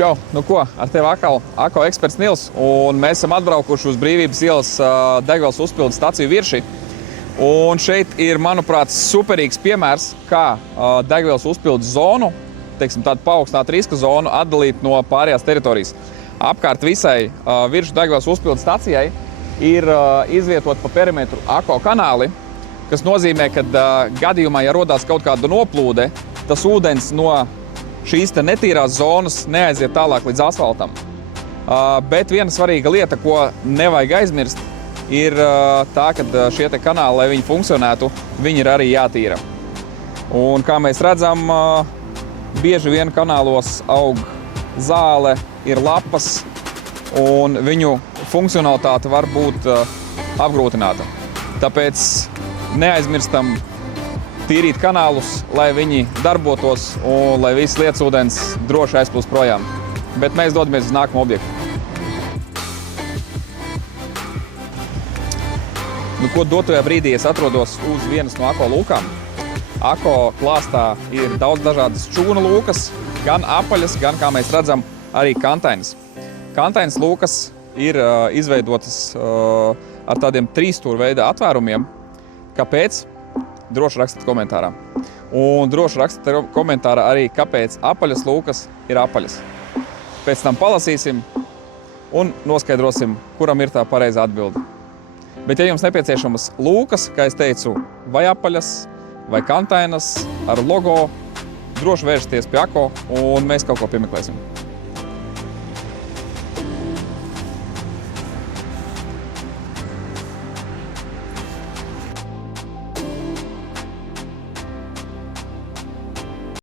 Čau, nu ko, ar tevi atkal Ako eksperts Nils, un mēs esam atbraukuši uz Brīvības ielas degvielas uzpildes staciju Virši. Un šeit ir, manuprāt, superīgs piemērs, kā degvielas uzpildes zonu, teiksim, tādu paaugstinātu riska zonu atdalīt no pārējās teritorijas. Apkārt visai Viršu degvielas uzpildes stacijai ir izvietot pa perimetru Ako kanāli, kas nozīmē, ka gadījumā, ja rodās kaut kāda noplūde, tas ūdens no šīs te netīrās zonas neaiziet tālāk līdz asfaltam. Bet viena svarīga lieta, ko nevajag aizmirst, ir tā, ka šie te kanāli, lai viņi funkcionētu, viņi ir arī jātīra. Un kā mēs redzam, bieži vien kanālos aug zāle, ir lapas, un viņu funkcionalitāte var būt apgrūtināta. Tāpēc neaizmirstam tīrīt kanālus, lai viņi darbotos un lai viss lietsūdens droši aizplūst projām. Bet mēs dodamies uz nākamo objektu. Nu, ko dotajā brīdī es atrodos uz vienas no Ako lūkām. Ako klāstā ir daudz dažādas čūnu lūkas, gan apaļas, gan, kā mēs redzam, arī kantainas. Kantainas lūkas ir izveidotas ar tādiem trīsstūra veida atvērumiem. Kāpēc? Droši rakstiet komentārā. Un droši rakstiet komentārā arī, kāpēc apaļas lūkas ir apaļas. Pēc tam palasīsim un noskaidrosim, kuram ir tā pareizā atbilde. Bet, ja jums nepieciešamas lūkas, kā es teicu, vai apaļas, vai kantainas ar logo, droši vērsties pie Ako un mēs kaut ko piemeklēsim.